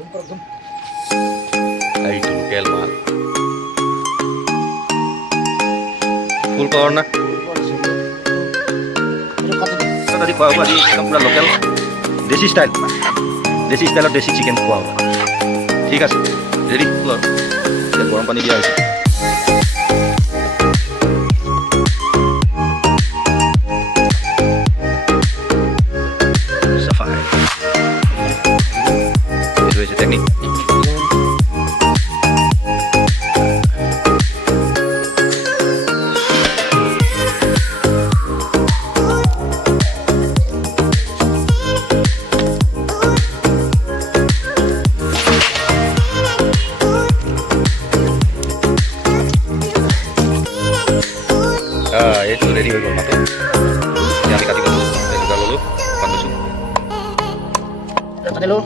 itu local mal full power na tadi khua hua di ekdom pura local desi style of desi chicken khua hua ঠিক আছে ready floor গরম পানি দিয়া হইছে সাফাই এই হইছে টেকনিক itu ready হৈ গ'ল মাত্ৰ এতিয়া আমি কাটি গ'লো যোগাৰ ল'লো পাত লৈছোঁ পাতি লওঁ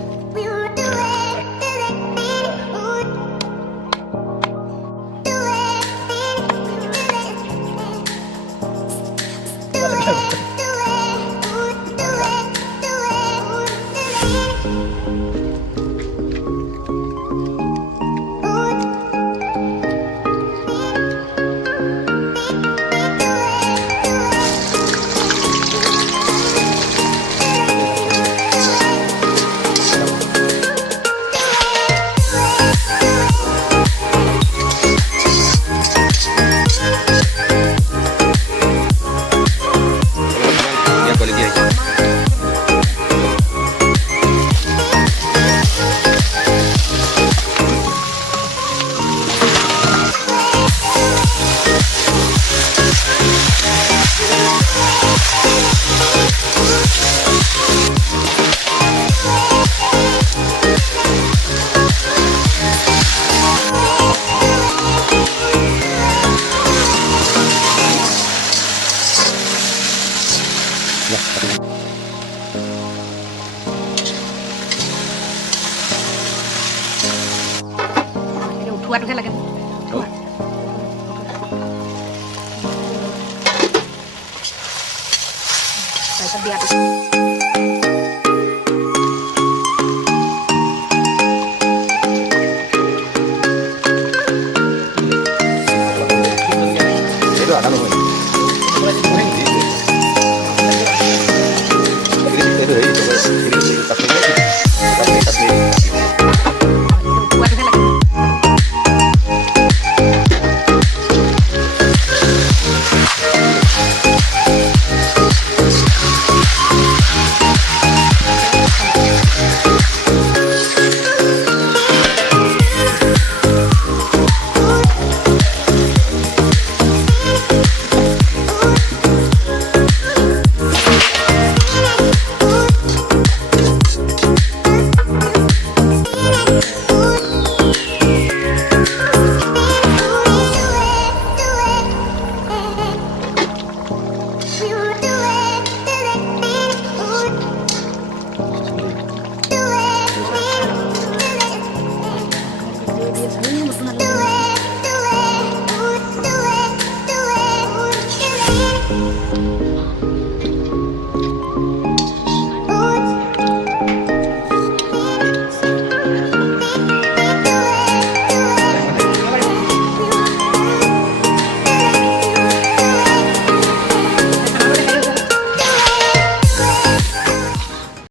উঠোৱাটোহে লাগে তাৰপিছত দিয়াটো